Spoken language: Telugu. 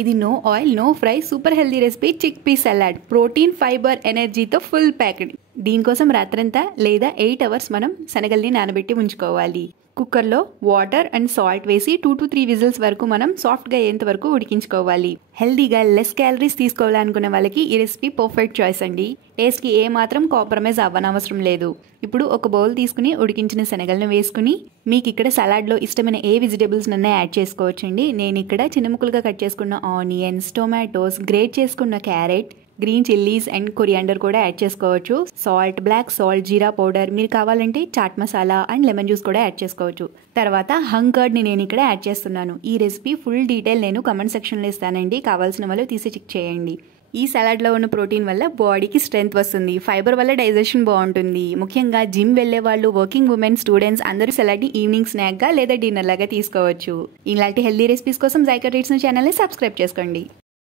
ఇది no oil no fry super healthy recipe chickpea salad. Protein fibre ఎనర్జీతో ఫుల్ ప్యాకెడ్. దీనికోసం రాత్రంతా లేదా 8 అవర్స్ మనం శనగల్ని నానబెట్టి ఉంచుకోవాలి. కుక్కర్లో వాటర్ అండ్ సాల్ట్ వేసి 2 to 3 విజిల్స్ వరకు మనం సాఫ్ట్గా అయ్యేంత వరకు ఉడికించుకోవాలి. హెల్దీగా లెస్ క్యాలరీస్ తీసుకోవాలనుకునే వాళ్ళకి ఈ రెసిపీ పర్ఫెక్ట్ చాయిస్ అండి. టేస్ట్కి ఏ మాత్రం కాంప్రమైజ్ అవ్వనవసరం లేదు. ఇప్పుడు ఒక బౌల్ తీసుకుని ఉడికించిన శనగలను వేసుకుని మీకు ఇక్కడ సలాడ్లో ఇష్టమైన ఏ వెజిటేబుల్స్ నన్నా యాడ్ చేసుకోవచ్చండి. నేను ఇక్కడ చిన్న ముక్కలుగా కట్ చేసుకున్న ఆనియన్స్, టొమాటోస్, గ్రేట్ చేసుకున్న carrot, green chillies and coriander కూడా యాడ్ చేసుకోవచ్చు. Salt, black salt, jeera powder, మీరు కావాలంటే chaat masala and lemon juice కూడా యాడ్ చేసుకోవచ్చు. తర్వాత హంగ్ కర్డ్ని నేను ఇక్కడ యాడ్ చేస్తున్నాను. ఈ రెసిపీ ఫుల్ డీటెయిల్ నేను కమెంట్ సెక్షన్లో ఇస్తానండి, కావాల్సిన వాళ్ళు తీసి చెక్ చేయండి. ఈ సలాడ్లో ఉన్న ప్రోటీన్ వల్ల బాడీకి స్ట్రెంగ్త్ వస్తుంది, ఫైబర్ వల్ల డైజెషన్ బాగుంటుంది. ముఖ్యంగా జిమ్ వెళ్లే వాళ్ళు, వర్కింగ్ ఉమెన్, స్టూడెంట్స్ అందరూ సలాడ్ని ఈవినింగ్ స్నాక్గా లేదా డిన్నర్ లాగా తీసుకోవచ్చు. ఇలాంటి హెల్దీ రెసిపీస్ కోసం జైకా ట్రీట్స్ ఛానల్ని సబ్స్క్రైబ్ చేసుకోండి.